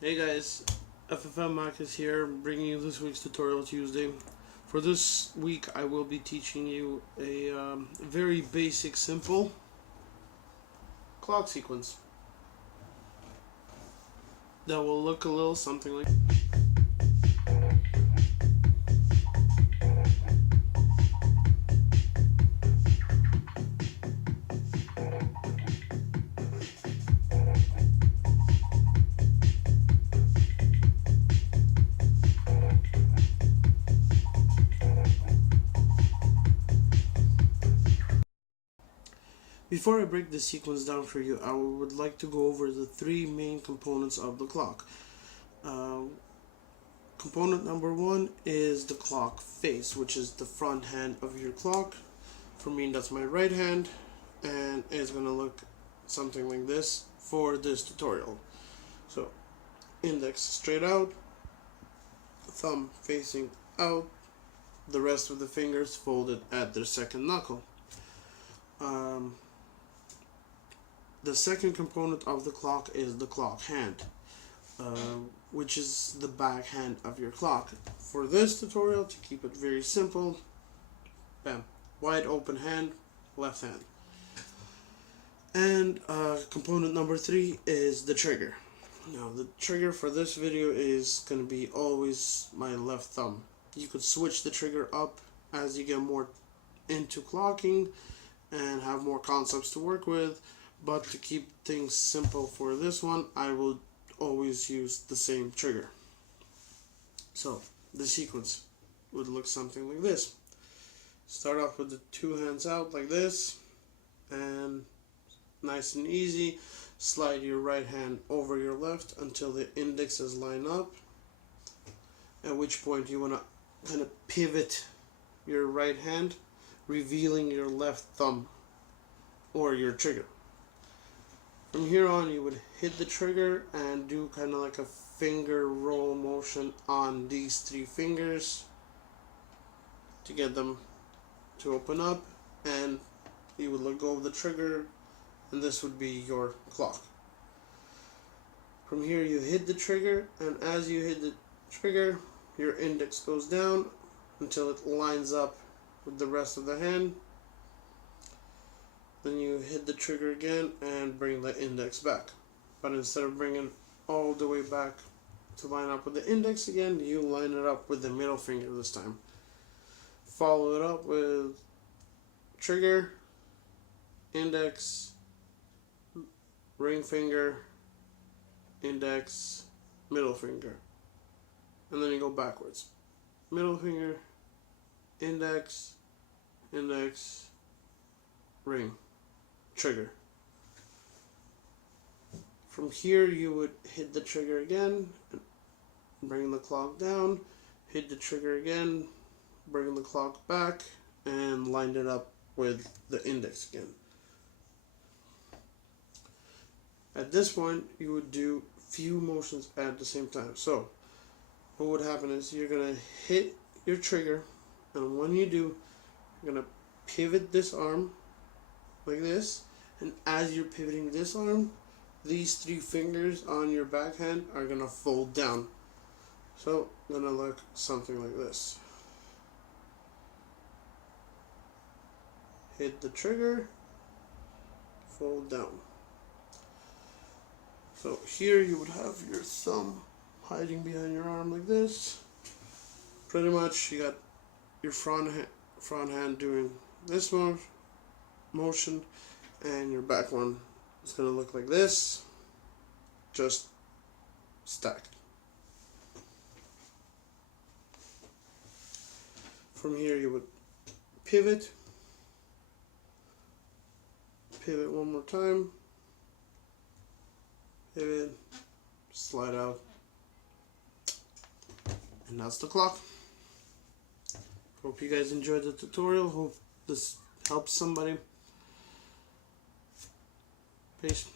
Hey guys, FFM Maakis here, bringing you this week's Tutorial Tuesday. For this week, I will be teaching you a very basic, simple clock sequence that will look a little something like. Before I break the sequence down for you, I would like to go over the three main components of the clock. Component number one is the clock face, which is the front hand of your clock. For me, that's my right hand, and it's going to look something like this for this tutorial. So, index straight out, thumb facing out, the rest of the fingers folded at their second knuckle. The second component of the clock is the clock hand, which is the back hand of your clock. For this tutorial, to keep it very simple, bam, wide open hand, left hand. And component number three is the trigger. Now the trigger for this video is going to be always my left thumb. You could switch the trigger up as you get more into clocking and have more concepts to work with, but to keep things simple for this one, I will always use the same trigger. So the sequence would look something like this. Start off with the two hands out like this, and nice and easy, slide your right hand over your left until the indexes line up, at which point you want to kind of pivot your right hand, revealing your left thumb or your trigger. From here on, you would hit the trigger and do kind of like a finger roll motion on these three fingers to get them to open up, and you would let go of the trigger, and this would be your clock. From here, you hit the trigger, and as you hit the trigger, your index goes down until it lines up with the rest of the hand. Then you hit the trigger again and bring the index back. But instead of bringing all the way back to line up with the index again, you line it up with the middle finger this time. Follow it up with trigger, index, ring finger, index, middle finger. And then you go backwards. Middle finger, index, index, ring, trigger. From here, you would hit the trigger again, bring the clock down, hit the trigger again, bring the clock back, and line it up with the index again. At this point, you would do few motions at the same time. So what would happen is you're going to hit your trigger, and when you do, you're going to pivot this arm like this, and as you're pivoting this arm, these three fingers on your backhand are going to fold down. So going to look something like this. Hit the trigger, fold down. So here you would have your thumb hiding behind your arm like this. Pretty much you got your front hand doing this motion, and your back one is going to look like this, just stacked. From here you would pivot one more time, pivot, slide out, and that's the clock. Hope you guys enjoyed the tutorial. Hope this helps somebody. Peace.